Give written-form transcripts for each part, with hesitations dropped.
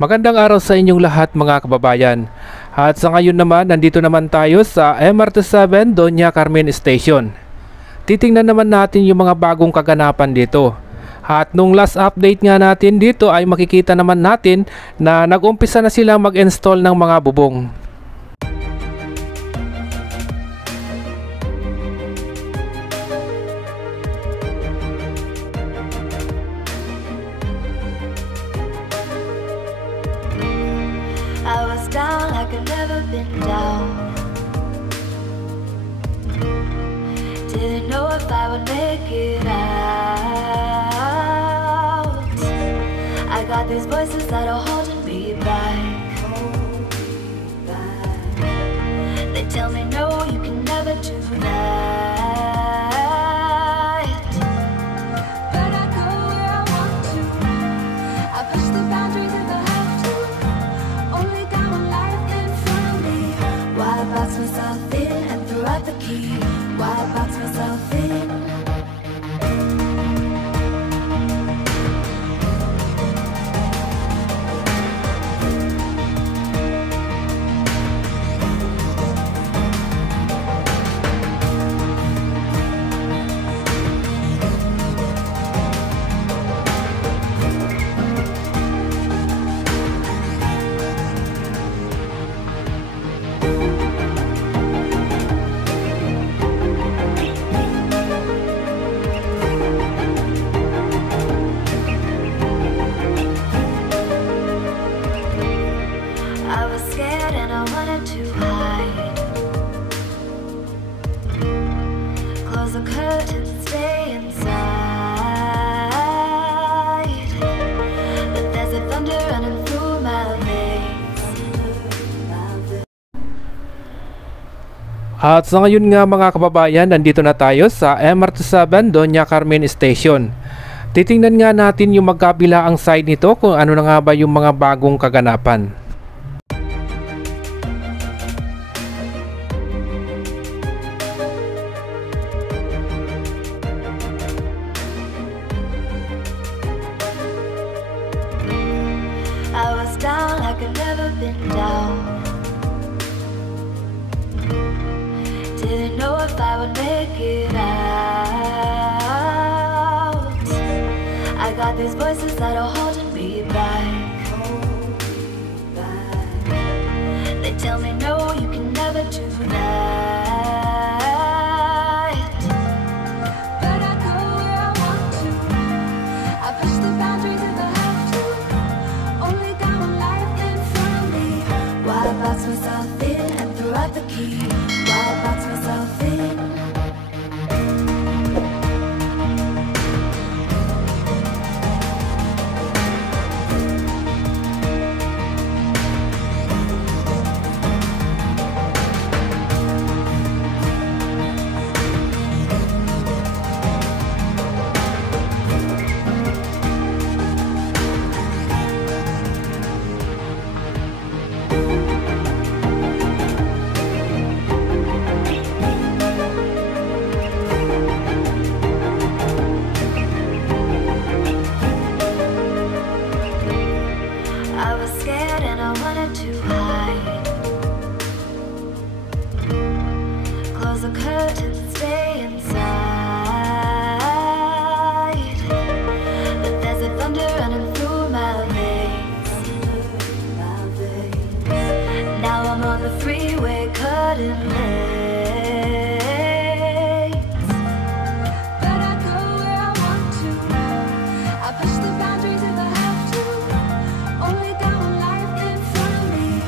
Magandang araw sa inyong lahat mga kababayan. At sa ngayon naman, nandito naman tayo sa MRT7 Doña Carmen Station. Titingnan naman natin yung mga bagong kaganapan dito. At nung last update nga natin dito ay makikita naman natin na nag-umpisa na silang mag-install ng mga bubong. I was down like I've never been down. Didn't know if I would make it out. I got these voices that are holding me back. They tell me no, you can never do that. But I go where I want to. I push the boundaries if I have to. Only got one life in front of me. Why box myself in and throw out the key? Why box myself in? I was scared and I wanted to hide. Close the curtains and stay inside. But there's a thunder running through my veins. At sa ngayon nga mga kababayan, nandito na tayo sa MRT7 Doña Carmen Station. Titingnan nga natin yung magkabilaang side nito kung ano na nga ba yung mga bagong kaganapan. I was down like I've never been down. Didn't know if I would make it out. I got these voices that are holding me back. They tell me no, you can never do that. But I go where I want to. I push the boundaries if I have to. Only got one life in front of me. Why box myself in and throw out the key? Why box myself in? I was scared and I wanted to hide. Close the curtains and stay inside. But there's a thunder running through my veins. Now I'm on the freeway cutting lanes. But I go where I want to. I push the boundaries if I have to. Only got one life in front of me.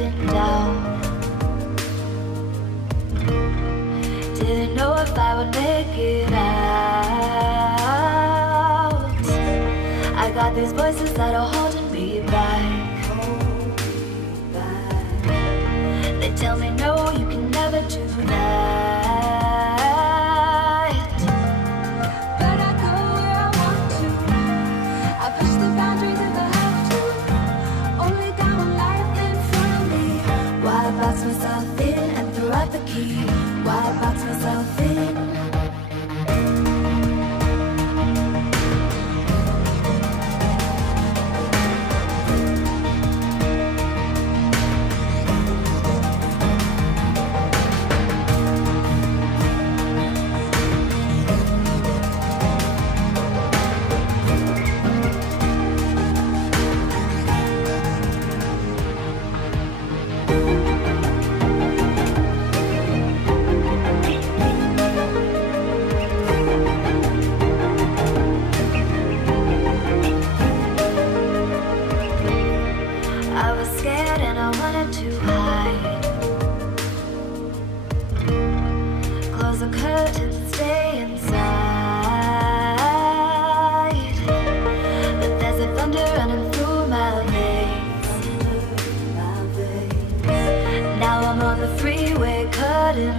and down. Didn't know if I would make it out. I got these voices that are holding me back. They tell me no, you can never do that. But I go where I want to. I push the boundaries if I have to. Only got one life in front of me. Why box myself in and throw out the key? Why box myself in? I was scared and I wanted to hide. Close the curtains and stay inside. But there's a thunder running through my veins. Now I'm on the freeway cutting